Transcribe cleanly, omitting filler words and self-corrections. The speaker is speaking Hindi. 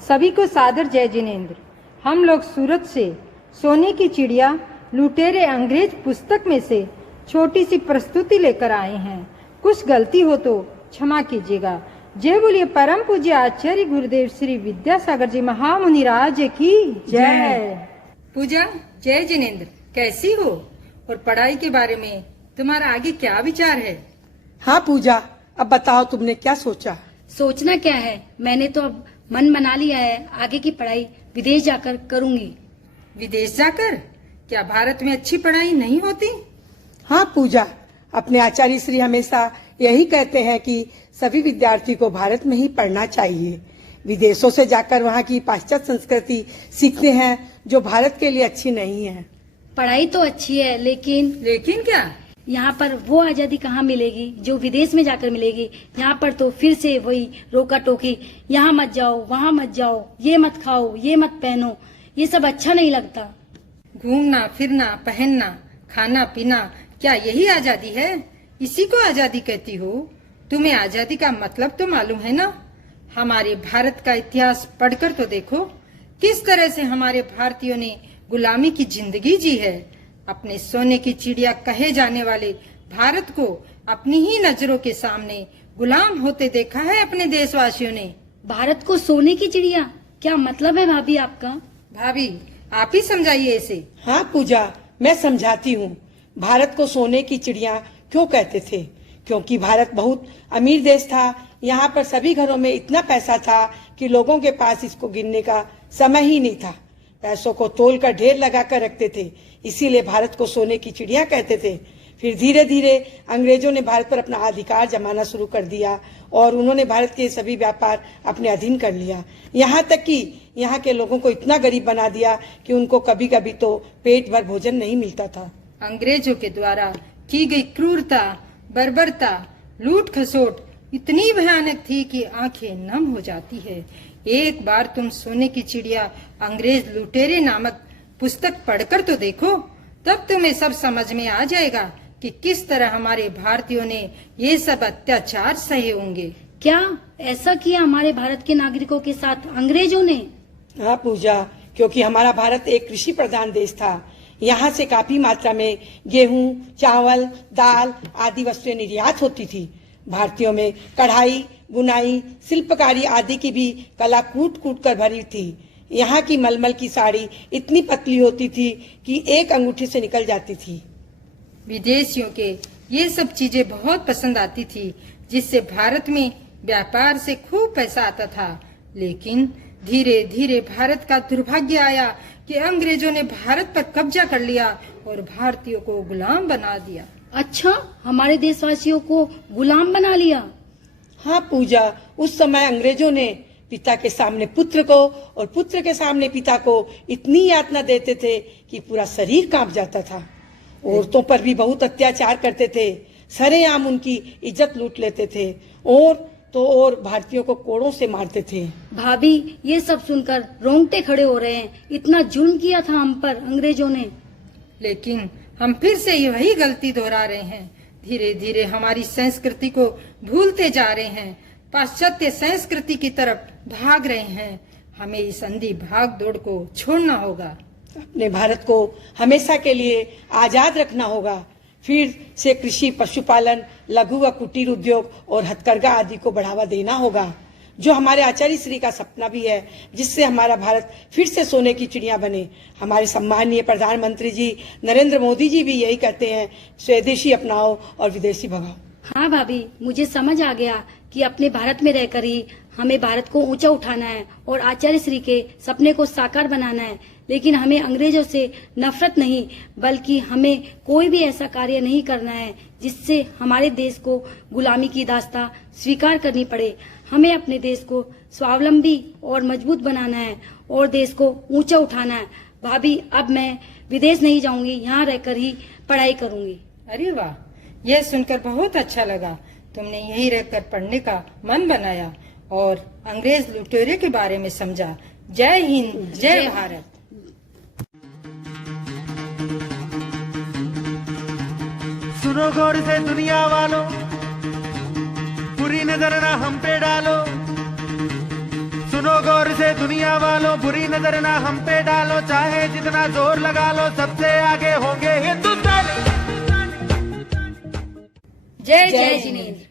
सभी को सादर जय जिनेंद्र। हम लोग सूरत से सोने की चिड़िया लुटेरे अंग्रेज पुस्तक में से छोटी सी प्रस्तुति लेकर आए हैं। कुछ गलती हो तो क्षमा कीजिएगा। जय बोलिए परम पूज्य आचार्य गुरुदेव श्री विद्यासागर जी महामुनिराज की जय। पूजा, जय जिनेंद्र, कैसी हो और पढ़ाई के बारे में तुम्हारा आगे क्या विचार है? हाँ पूजा, अब बताओ तुमने क्या सोचा? सोचना क्या है, मैंने तो अब मन बना लिया है, आगे की पढ़ाई विदेश जाकर करूंगी। विदेश जाकर? क्या भारत में अच्छी पढ़ाई नहीं होती? हाँ पूजा, अपने आचार्य श्री हमेशा यही कहते हैं कि सभी विद्यार्थी को भारत में ही पढ़ना चाहिए। विदेशों से जाकर वहाँ की पाश्चात्य संस्कृति सीखते हैं जो भारत के लिए अच्छी नहीं है। पढ़ाई तो अच्छी है, लेकिन क्या? यहाँ पर वो आजादी कहाँ मिलेगी जो विदेश में जाकर मिलेगी। यहाँ पर तो फिर से वही रोका टोकी, यहाँ मत जाओ, वहाँ मत जाओ, ये मत खाओ, ये मत पहनो, ये सब अच्छा नहीं लगता। घूमना फिरना, पहनना, खाना पीना, क्या यही आजादी है? इसी को आजादी कहती हो? तुम्हें आजादी का मतलब तो मालूम है ना? हमारे भारत का इतिहास पढ़कर तो देखो, किस तरह से हमारे भारतीयों ने गुलामी की जिंदगी जी है। अपने सोने की चिड़िया कहे जाने वाले भारत को अपनी ही नजरों के सामने गुलाम होते देखा है अपने देशवासियों ने। भारत को सोने की चिड़िया, क्या मतलब है भाभी आपका? भाभी, आप ही समझाइए इसे। हाँ पूजा, मैं समझाती हूँ। भारत को सोने की चिड़िया क्यों कहते थे? क्योंकि भारत बहुत अमीर देश था। यहाँ पर सभी घरों में इतना पैसा था कि लोगों के पास इसको गिनने का समय ही नहीं था। पैसों को तोल कर ढेर लगा कर रखते थे, इसीलिए भारत को सोने की चिड़िया कहते थे। फिर धीरे धीरे अंग्रेजों ने भारत पर अपना अधिकार जमाना शुरू कर दिया और उन्होंने भारत के सभी व्यापार अपने अधीन कर लिया। यहाँ तक कि यहाँ के लोगों को इतना गरीब बना दिया कि उनको कभी कभी तो पेट भर भोजन नहीं मिलता था। अंग्रेजों के द्वारा की गई क्रूरता, बर्बरता, लूट खसोट इतनी भयानक थी कि आंखें नम हो जाती है। एक बार तुम सोने की चिड़िया अंग्रेज लुटेरे नामक पुस्तक पढ़कर तो देखो, तब तुम्हें सब समझ में आ जाएगा कि किस तरह हमारे भारतीयों ने ये सब अत्याचार सहे होंगे। क्या ऐसा किया हमारे भारत के नागरिकों के साथ अंग्रेजों ने? हाँ पूजा, क्योंकि हमारा भारत एक कृषि प्रधान देश था। यहाँ से काफी मात्रा में गेहूं, चावल, दाल आदि वस्तुएं निर्यात होती थी। भारतीयों में कढ़ाई, बुनाई, शिल्पकारी आदि की भी कला कूट कूट कर भरी थी। यहाँ की मलमल की साड़ी इतनी पतली होती थी कि एक अंगूठी से निकल जाती थी। विदेशियों के ये सब चीजें बहुत पसंद आती थी, जिससे भारत में व्यापार से खूब पैसा आता था। लेकिन धीरे धीरे भारत का दुर्भाग्य आया कि अंग्रेजों ने भारत पर कब्जा कर लिया और भारतीयों को गुलाम बना दिया। अच्छा, हमारे देशवासियों को गुलाम बना लिया? हाँ पूजा, उस समय अंग्रेजों ने पिता के सामने पुत्र को और पुत्र के सामने पिता को इतनी यातना देते थे कि पूरा शरीर कांप जाता था। औरतों पर भी बहुत अत्याचार करते थे, सरेआम उनकी इज्जत लूट लेते थे और भारतीयों को कोड़ों से मारते थे। भाभी, ये सब सुनकर रोंगटे खड़े हो रहे हैं। इतना जुल्म किया था हम पर अंग्रेजों ने। लेकिन हम फिर से वही गलती दोहरा रहे हैं। धीरे धीरे हमारी संस्कृति को भूलते जा रहे हैं, पाश्चात्य संस्कृति की तरफ भाग रहे हैं। हमें इस अंधी भाग दौड़ को छोड़ना होगा। अपने भारत को हमेशा के लिए आजाद रखना होगा। फिर से कृषि, पशुपालन, लघु व कुटीर उद्योग और हथकरघा आदि को बढ़ावा देना होगा, जो हमारे आचार्य श्री का सपना भी है, जिससे हमारा भारत फिर से सोने की चिड़िया बने। हमारे सम्माननीय प्रधानमंत्री जी नरेंद्र मोदी जी भी यही कहते हैं, स्वदेशी अपनाओ और विदेशी भगाओ। हाँ भाभी, मुझे समझ आ गया कि अपने भारत में रहकर ही हमें भारत को ऊंचा उठाना है और आचार्य श्री के सपने को साकार बनाना है। लेकिन हमें अंग्रेजों से नफरत नहीं, बल्कि हमें कोई भी ऐसा कार्य नहीं करना है जिससे हमारे देश को गुलामी की दास्तां स्वीकार करनी पड़े। हमें अपने देश को स्वावलंबी और मजबूत बनाना है और देश को ऊंचा उठाना है। भाभी, अब मैं विदेश नहीं जाऊंगी, यहाँ रहकर ही पढ़ाई करूंगी। अरे वाह, यह सुनकर बहुत अच्छा लगा। तुमने यही रहकर पढ़ने का मन बनाया और अंग्रेज लुटेरे के बारे में समझा। जय हिंद, जय भारत। सुनो गौर से दुनिया वालों, बुरी नजर ना हम पे डालो। सुनो गौर से दुनिया वालों बुरी नजर ना हम पे डालो, चाहे जितना जोर लगा लो सबसे आगे होंगे हिंदुस्तानी। जय जय जिनेंद्र।